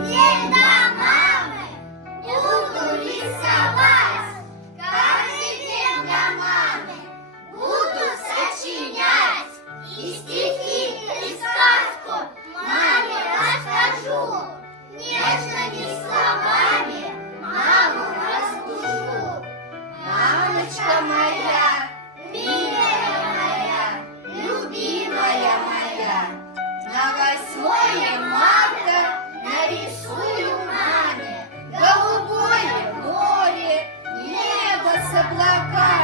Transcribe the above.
день до мамы буду рисовать. Каждый день для мамы буду сочинять. И стихи, и сказку маме расскажу. Нежными словами маму разбужу. Мамочка моя, милая моя, любимая моя, на 8 марта нарисую маме голубое море, небо с облаками.